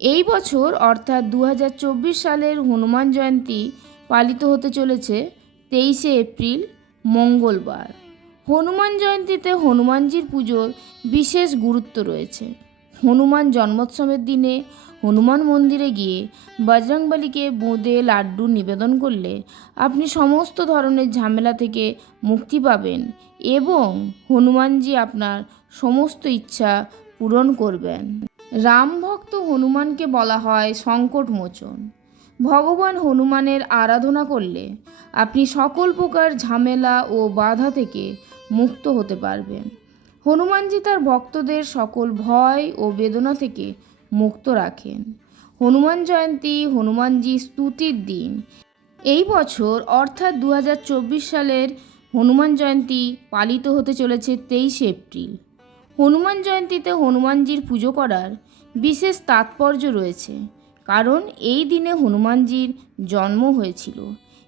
এই বছর অর্থাৎ দু হাজার চব্বিশ সালের হনুমান জয়ন্তী পালিত হতে চলেছে তেইশে এপ্রিল, মঙ্গলবার। হনুমান জয়ন্তীতে হনুমানজির পুজোর বিশেষ গুরুত্ব রয়েছে। হনুমান জন্মোৎসবের দিনে হনুমান মন্দিরে গিয়ে বজরংবলীকে বোঁদে লাড্ডু নিবেদন করলে আপনি সমস্ত ধরনের ঝামেলা থেকে মুক্তি পাবেন এবং হনুমানজি আপনার সমস্ত ইচ্ছা পূরণ করবেন। রাম ভক্ত হনুমানকে বলা হয় সংকটমোচন ভগবান হনুমানের আরাধনা করলে আপনি সকল প্রকার ঝামেলা ও বাধা থেকে মুক্ত হতে পারবেন। হনুমানজি তার ভক্তদের সকল ভয় ও বেদনা থেকে মুক্ত রাখেন। হনুমান জয়ন্তী, হনুমানজি স্তুতির দিন। এই বছর, অর্থাৎ দু হাজার চব্বিশ সালের হনুমান জয়ন্তী পালিত হতে চলেছে তেইশে এপ্রিল। হনুমান জয়ন্তীতে হনুমানজির পুজো করার বিশেষ তাৎপর্য রয়েছে। কারণ এই দিনে হনুমানজির জন্ম হয়েছিল।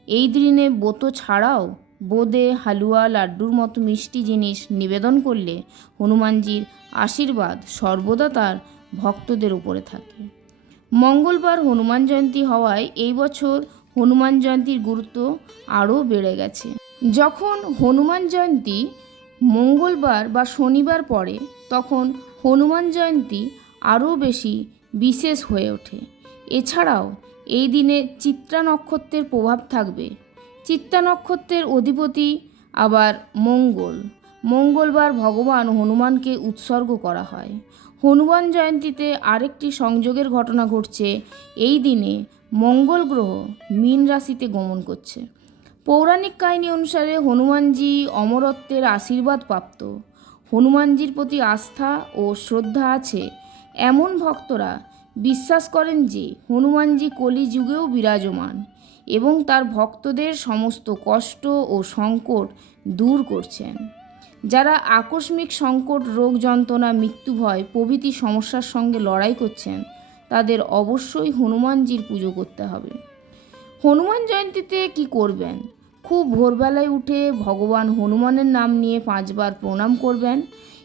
এই দিনে ব্রত ছাড়াও বোঁদে, হালুয়া, লাড্ডুর মতো মিষ্টি জিনিস নিবেদন করলে হনুমানজির আশীর্বাদ সর্বদা তার ভক্তদের উপরে থাকে। মঙ্গলবার হনুমান জয়ন্তী হওয়ায় এই বছর হনুমান জয়ন্তীর গুরুত্ব আরও বেড়ে গেছে। যখন হনুমান জয়ন্তী মঙ্গলবার বা শনিবার পড়ে তখন হনুমান জয়ন্তী আরও বেশি বিশেষ হয়ে ওঠে। এছাড়াও এই দিনে চিত্রা নক্ষত্রের প্রভাব থাকবে। চিত্রা নক্ষত্রের অধিপতি আবার মঙ্গল। মঙ্গলবার ভগবান হনুমানকে উৎসর্গ করা হয়। হনুমান জয়ন্তীতে আরেকটি সংযোগের ঘটনা ঘটছে। এই দিনে মঙ্গল গ্রহ মীন রাশিতে গমন করছে। পৌরাণিক কাহিনী অনুসারে হনুমানজি অমরত্বের আশীর্বাদ প্রাপ্ত। হনুমানজির প্রতি আস্থা ও শ্রদ্ধা আছে। এমন ভক্তরা বিশ্বাস করেন যে হনুমানজি কলিযুগেও বিরাজমান এবং তার ভক্তদের সমস্ত কষ্ট ও সংকট দূর করছেন। যারা আকস্মিক সংকট, রোগ যন্ত্রণা, মৃত্যু ভয়, প্রভৃতি সমস্যার সঙ্গে লড়াই করছেন, তাদের অবশ্যই হনুমানজির পুজো করতে হবে। হনুমান জয়ন্তীতে কি করবেন? খুব ভোরবেলায় উঠে ভগবান হনুমানের নাম নিয়ে পাঁচবার প্রণাম করবেন।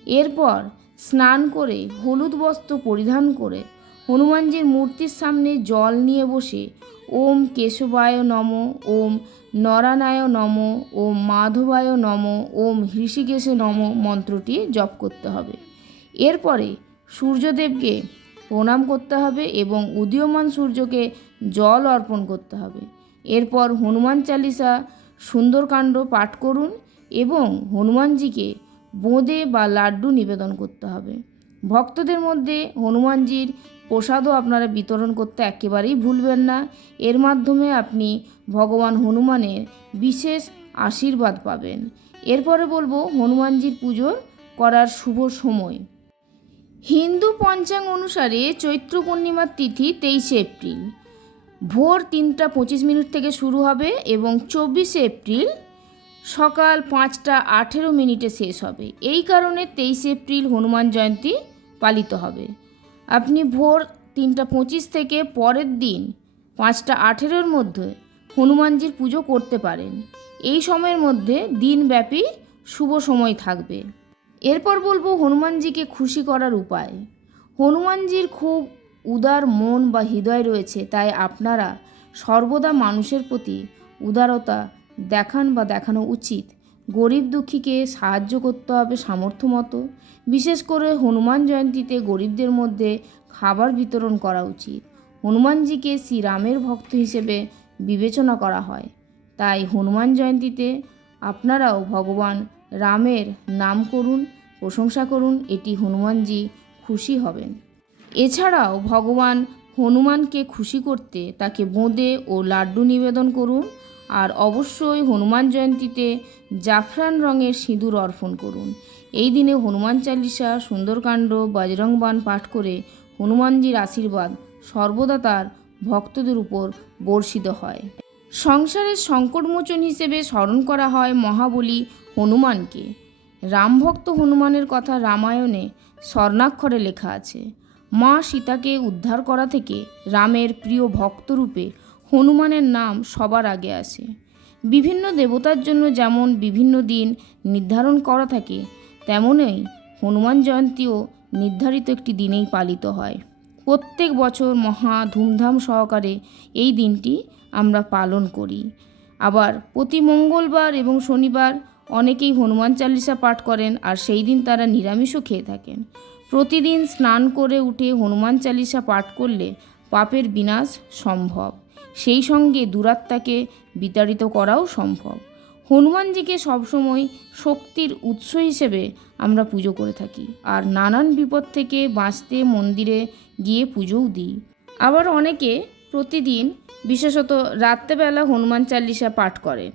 এরপর স্নান করে হলুদ বস্ত্র পরিধান করে হনুমানজির মূর্তির সামনে জল নিয়ে বসে ওম কেশবায় নম, ওম নরানায় নম, ওম মাধবায় নম, ওম হৃষিকেশে নম মন্ত্রটি জপ করতে হবে। এরপরে সূর্যদেবকে প্রণাম করতে হবে এবং উদীয়মান সূর্যকে জল অর্পণ করতে হবে। এরপর হনুমান চালিসা সুন্দরকাণ্ড পাঠ করুন এবং হনুমানজিকে বোঁদে বা লাড্ডু নিবেদন করতে হবে। ভক্তদের মধ্যে হনুমানজির প্রসাদও আপনারা বিতরণ করতে একেবারেই ভুলবেন না। এর মাধ্যমে আপনি ভগবান হনুমানের বিশেষ আশীর্বাদ পাবেন। এরপরে বলব হনুমানজির পুজোর করার শুভ সময়। হিন্দু পঞ্চাঙ্গ অনুসারে চৈত্র পূর্ণিমার তিথি তেইশে এপ্রিল। ভোর তিনটা পঁচিশ মিনিট থেকে শুরু হবে এবং চব্বিশে এপ্রিল সকাল পাঁচটা আঠেরো মিনিটে শেষ হবে। এই কারণে তেইশে এপ্রিল হনুমান জয়ন্তী পালিত হবে। আপনি ভোর তিনটা পঁচিশ থেকে পরের দিন পাঁচটা আঠেরোর মধ্যে হনুমানজির পুজো করতে পারেন। এই সময়ের মধ্যে দিনব্যাপী শুভ সময় থাকবে। এরপর বলব হনুমানজিকে খুশি করার উপায়। হনুমানজির খুব উদার মন বা হৃদয় রয়েছে, তাই আপনারা সর্বদা মানুষের প্রতি উদারতা দেখান বা দেখানো উচিত। গরিব দুঃখীকে সাহায্য করতে হবে সামর্থ্য মতো। বিশেষ করে হনুমান জয়ন্তীতে গরিবদের মধ্যে খাবার বিতরণ করা উচিত। হনুমানজিকে শ্রীরামের ভক্ত হিসেবে বিবেচনা করা হয়। তাই হনুমান জয়ন্তীতে আপনারাও ভগবান রামের নাম করুন, প্রশংসা করুন, এটি হনুমানজি খুশি হবেন। এছাড়াও ভগবান হনুমানকে খুশি করতে তাকে বোঁদে ও লাড্ডু নিবেদন করুন, আর অবশ্যই হনুমান জয়ন্তীতে জাফরান রঙের সিঁদুর অর্পণ করুন। এই দিনে হনুমান চালিসা, সুন্দরকাণ্ড বজরংবান পাঠ করে হনুমানজির আশীর্বাদ সর্বদা তার ভক্তদের উপর বর্ষিত হয়। সংসারের সংকটমোচন হিসেবে স্মরণ করা হয় মহাবলী হনুমানকে। রামভক্ত হনুমানের কথা রামায়ণে স্বর্ণাক্ষরে লেখা আছে মা সীতাকে উদ্ধার করা থেকে রামের প্রিয় ভক্তরূপে হনুমানের নাম সবার আগে আসে। বিভিন্ন দেবতার জন্য যেমন বিভিন্ন দিন নির্ধারণ করা থাকে, তেমনই হনুমান জয়ন্তীও নির্ধারিত একটি দিনেই পালিত হয়। প্রত্যেক বছর মহা ধুমধাম সহকারে এই দিনটি আমরা পালন করি। আবার প্রতি মঙ্গলবার এবং শনিবার অনেকেই হনুমান চালিসা পাঠ করেন আর সেই দিন তারা নিরামিষও খেয়ে থাকেন। প্রতিদিন স্নান করে উঠে হনুমান চালিসা পাঠ করলে পাপের বিনাশ সম্ভব। সেই সঙ্গে দুরাত্মাকে বিতাড়িত করাও সম্ভব। হনুমানজিকে সবসময় শক্তির উৎস হিসেবে আমরা পুজো করে থাকি। আর নানান বিপদ থেকে বাঁচতে মন্দিরে গিয়ে পুজোও দিই। আবার অনেকে প্রতিদিন, বিশেষত রাত্রেবেলা হনুমান চালিসা পাঠ করেন।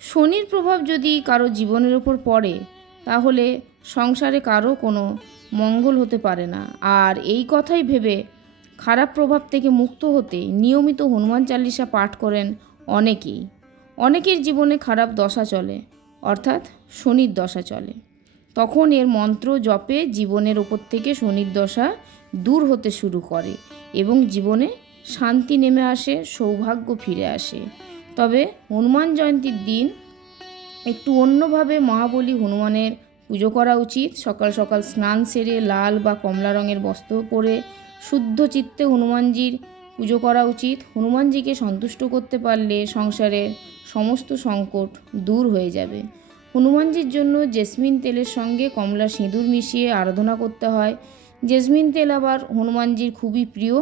শনির প্রভাব যদি কারও জীবনের ওপর পড়ে, তাহলে সংসারে কারও কোনো মঙ্গল হতে পারে না। আর এই কথাই ভেবে খারাপ প্রভাব থেকে মুক্ত হতে নিয়মিত হনুমান চালিসা পাঠ করেন অনেকেই। অনেকের জীবনে খারাপ দশা চলে, অর্থাৎ শনির দশা চলে। তখন এর মন্ত্র জপে জীবনের ওপর থেকে শনির দশা দূর হতে শুরু করে এবং জীবনে শান্তি নেমে আসে, সৌভাগ্য ফিরে আসে। তবে হনুমান জয়ন্তীর দিন একটু অন্যভাবে মহাবলী হনুমানের পুজো করা উচিত। সকাল সকাল স্নান সেরে লাল বা কমলা রঙের বস্ত্র পরে শুদ্ধ চিত্তে হনুমানজির পুজো করা উচিত। হনুমানজিকে সন্তুষ্ট করতে পারলে সংসারের সমস্ত সংকট দূর হয়ে যাবে। হনুমানজির জন্য জেসমিন তেলের সঙ্গে কমলা সিঁদুর মিশিয়ে আরাধনা করতে হয়। জেসমিন তেল আবার হনুমানজির খুবই প্রিয়,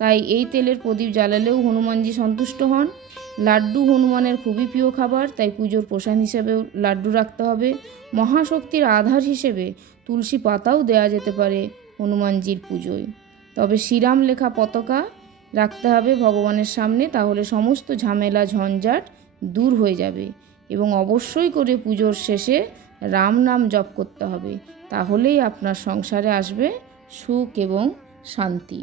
তাই এই তেলের প্রদীপ জ্বালালেও হনুমানজি সন্তুষ্ট হন। লাড্ডু হনুমানের খুবই প্রিয় খাবার, তাই পুজোর প্রসাদ হিসেবেও লাড্ডু রাখতে হবে। মহাশক্তির আধার হিসেবে তুলসী পাতাও দেয়া যেতে পারে হনুমানজির পুজোয়। তবে শ্রীরাম লেখা পতাকা রাখতে হবে ভগবানের সামনে, তাহলে সমস্ত ঝামেলা, ঝঞ্ঝাট দূর হয়ে যাবে এবং অবশ্যই করে পুজোর শেষে রাম নাম জপ করতে হবে। তাহলেই আপনার সংসারে আসবে সুখ এবং শান্তি।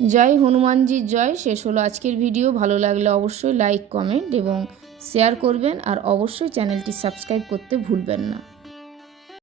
জয় হনুমানজির জয়। শেষ হলো আজকের ভিডিও। ভালো লাগলে অবশ্যই লাইক কমেন্ট এবং শেয়ার করবেন। আর অবশ্যই চ্যানেলটি সাবস্ক্রাইব করতে ভুলবেন না।